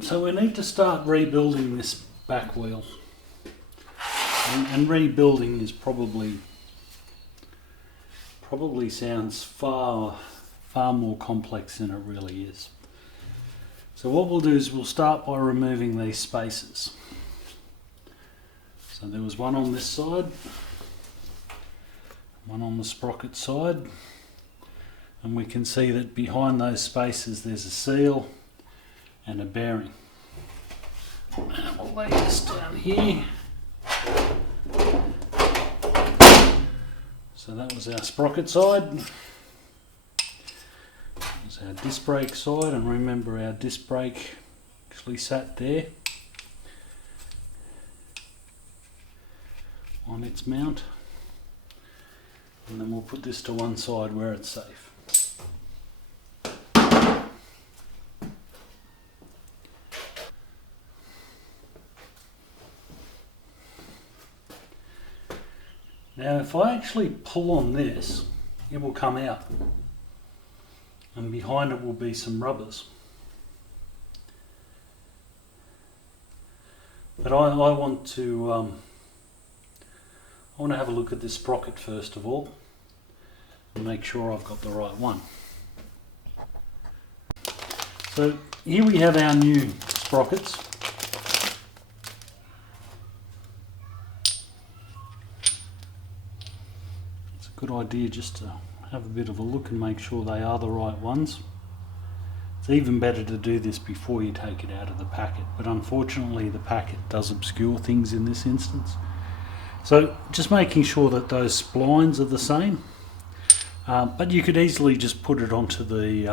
So we need to start rebuilding this back wheel. And rebuilding is probably sounds far more complex than it really is. So what we'll do is we'll start by removing these spaces. So there was one on this side, one on the sprocket side, and we can see that behind those spaces there's a seal and a bearing. And we'll lay this down here. So that was our sprocket side. That was our disc brake side, and remember our disc brake actually sat there on its mount. And then we'll put this to one side where it's safe. Now if I actually pull on this, it will come out, and behind it will be some rubbers. But I want to have a look at this sprocket first of all and make sure I've got the right one. So here we have our new sprockets. Good idea just to have a bit of a look and make sure they are the right ones. It's even better to do this before you take it out of the packet, but unfortunately the packet does obscure things in this instance. So just making sure that those splines are the same, but you could easily just put it onto the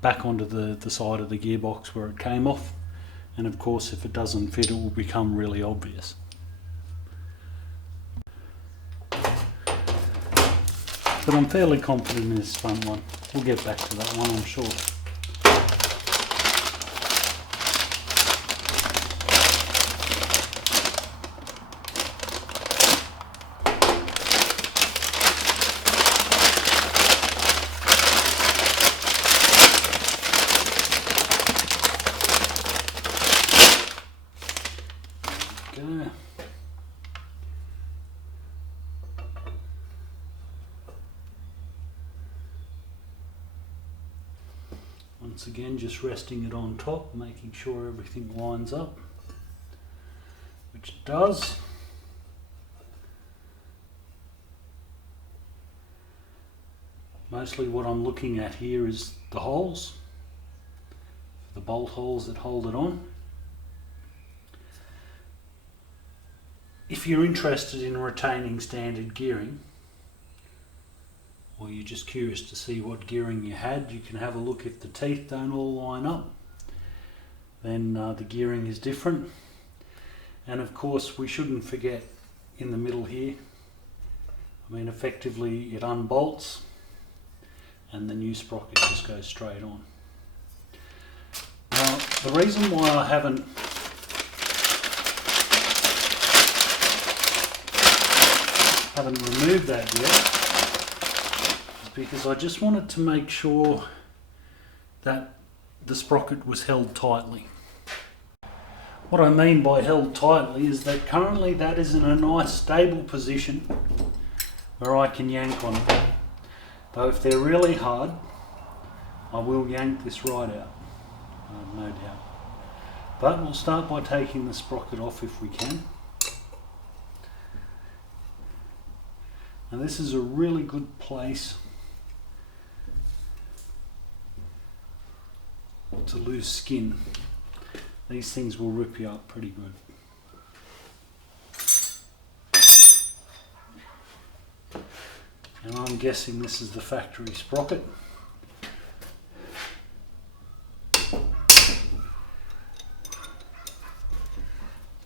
back onto the side of the gearbox where it came off, and of course if it doesn't fit it will become really obvious. But I'm fairly confident in this front one. We'll get back to that one, I'm sure. There we go. Once again, just resting it on top, making sure everything lines up, which it does. Mostly what I'm looking at here is the holes, the bolt holes that hold it on. If you're interested in retaining standard gearing, or you're just curious to see what gearing you had, you can have a look. If the teeth don't all line up, then the gearing is different. And of course we shouldn't forget in the middle here, I mean effectively it unbolts and the new sprocket just goes straight on. Now the reason why I haven't removed that yet because I just wanted to make sure that the sprocket was held tightly. What I mean by held tightly is that currently that is in a nice stable position where I can yank on it. Though if they're really hard, I will yank this right out, no doubt. But we'll start by taking the sprocket off if we can. And this is a really good place to lose skin. These things will rip you up pretty good. And I'm guessing this is the factory sprocket.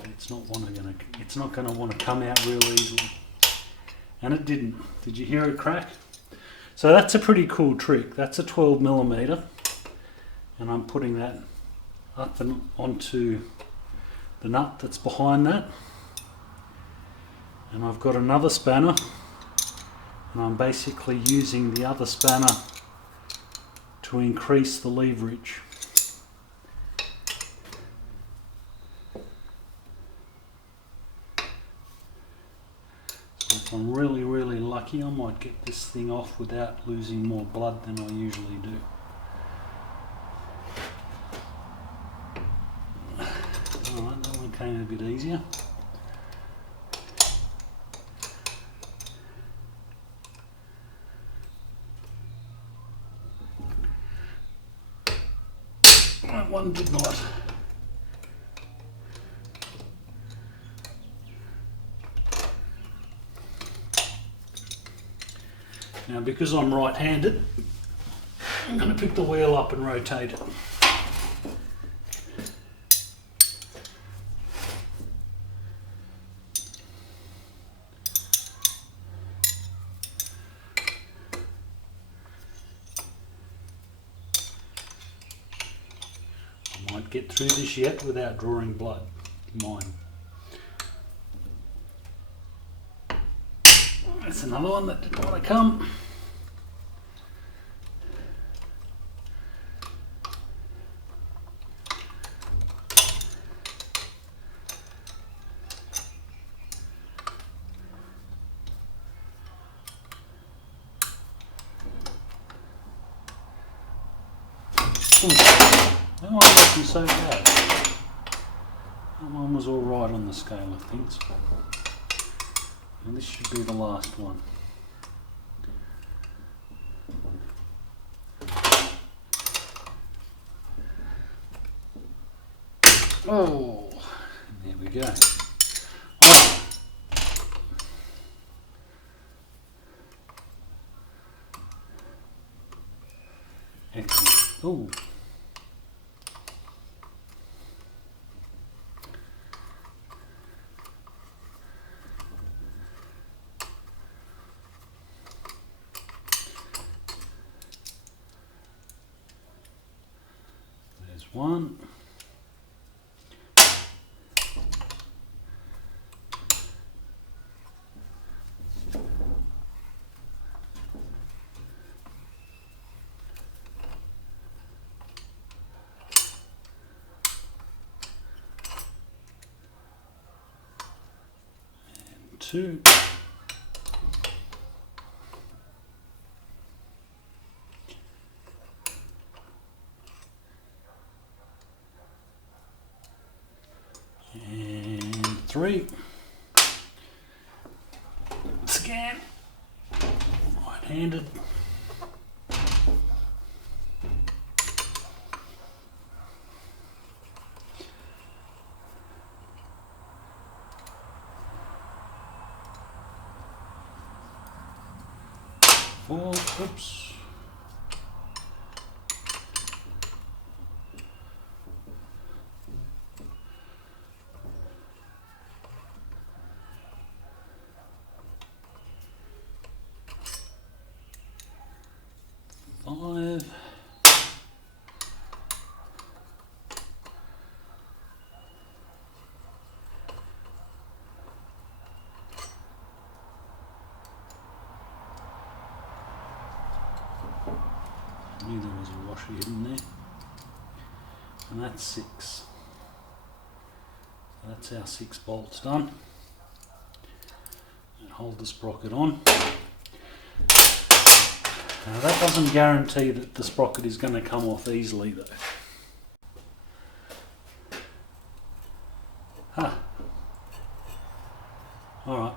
It's not going to want to come out real easily. And it didn't. Did you hear it crack? So that's a pretty cool trick. That's a 12mm. And I'm putting that up and onto the nut that's behind that. And I've got another spanner, and I'm basically using the other spanner to increase the leverage. I'm really, really lucky, I might get this thing off without losing more blood than I usually do. Alright, that one came a bit easier. That one did not. Now, because I'm right-handed, I'm going to pick the wheel up and rotate it. I might get through this yet without drawing blood. Mine. That's another one that didn't want to come. Ooh, that one wasn't so bad. That one was alright on the scale of things. And this should be the last one. Oh, there we go. Oh. Excellent. Oh. One. And two. And three. Scan. Right-handed. Four. Oops. 5. I knew there was a washer hidden there. And that's 6. So that's our 6 bolts done. And hold the sprocket on. Now that doesn't guarantee that the sprocket is going to come off easily though. Huh. Alright.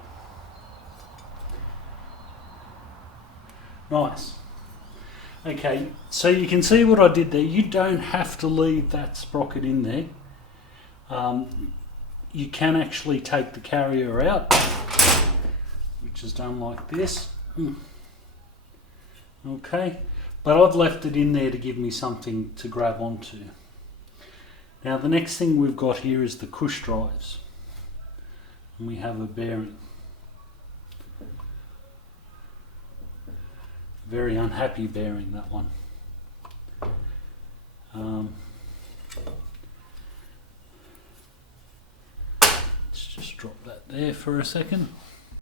Nice. Okay, so you can see what I did there. You don't have to leave that sprocket in there. You can actually take the carrier out, which is done like this. Okay, but I've left it in there to give me something to grab onto. Now the next thing we've got here is the cush drives. And we have a bearing. Very unhappy bearing, that one. Let's just drop that there for a second.